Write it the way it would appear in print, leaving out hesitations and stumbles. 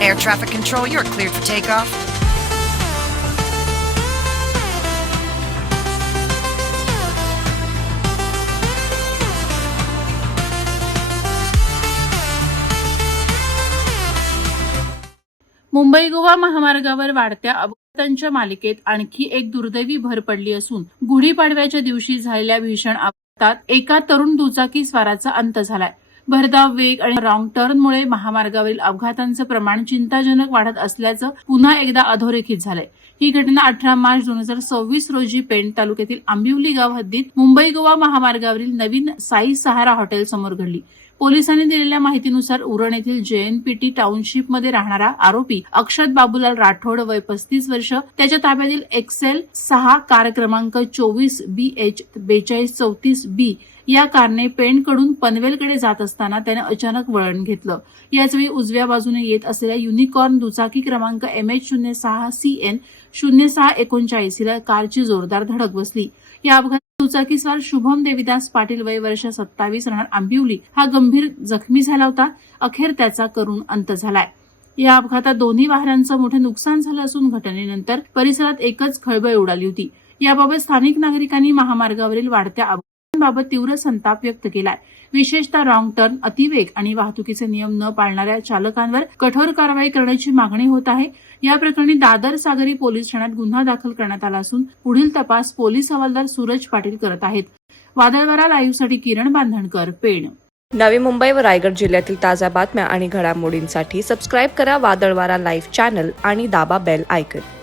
air traffic control. You're cleared for takeoff. Mumbai Goa महामार्गावर वाढत्या अपघातांच्या मालिकेत आणखी एक दुर्दैवी भर पडली असून गुढीपाडव्याच्या दिवशी झालेल्या भीषण अपघातात एका तरुण दुचाकी स्वाराचा अंत झालाय. भरधाव वेग आणि रॉंग टर्नमुळे महामार्गावरील अपघातांचं प्रमाण चिंताजनक वाढत असल्याचं पुन्हा एकदा अधोरेखित झालंय. ही घटना 18 मार्च 2026 रोजी पेण तालुक्यातील आंबिवली गाव हद्दीत मुंबई गोवा महामार्गावरील नवीन साई सहारा हॉटेल समोर घडली. पोलिसांनी दिलेल्या माहितीनुसार उरण येथील JNPT टाउनशिपमध्ये राहणारा आरोपी अक्षत बाबूलाल राठोड वय 35 वर्ष त्याच्या ताब्यातील एक्सेल 6 कार क्रमांक 24BH 4234B या कारने पेणकडून पनवेलकडे जात असताना त्याने अचानक वळण घेतलं. याचवेळी उजव्या बाजूने येत असलेल्या युनिकॉर्न दुचाकी क्रमांक MH06CN 0639 ला कारची जोरदार धडक बसली. या अपघातात दुचाकीस्वार शुभम देविदास पाटील वय वर्ष 27 राहणार आंबिवली हा गंभीर जखमी झाला होता. अखेर त्याचा करुण अंत झालाय. या अपघातात दोन्ही वाहनांचं मोठे नुकसान झालं असून घटनेनंतर परिसरात एकच खळबळ उडाली होती. याबाबत स्थानिक नागरिकांनी महामार्गावरील वाढत्या अपघातांबाबत तीव्र संताप व्यक्त केलाय. विशेषतः रॉंग टर्न, अतिवेग आणि वाहतुकीचे नियम न पाळणाऱ्या चालकांवर कठोर कारवाई करण्याची मागणी होत आहे. या प्रकरणी दादर सागरी पोलीस ठाण्यात गुन्हा दाखल करण्यात आला असून पुढील तपास पोलीस हवालदार सूरज पाटील करत आहेत. वादळवारा लाईव्हसाठी किरण बांधणकर, पेण. नवी मुंबई व रायगड जिल्ह्यातील ताज्या बातम्या आणि घडामोडींसाठी सबस्क्राईब करा वादळवारा लाईव्ह चॅनल आणि दाबा बेल आयकॉन.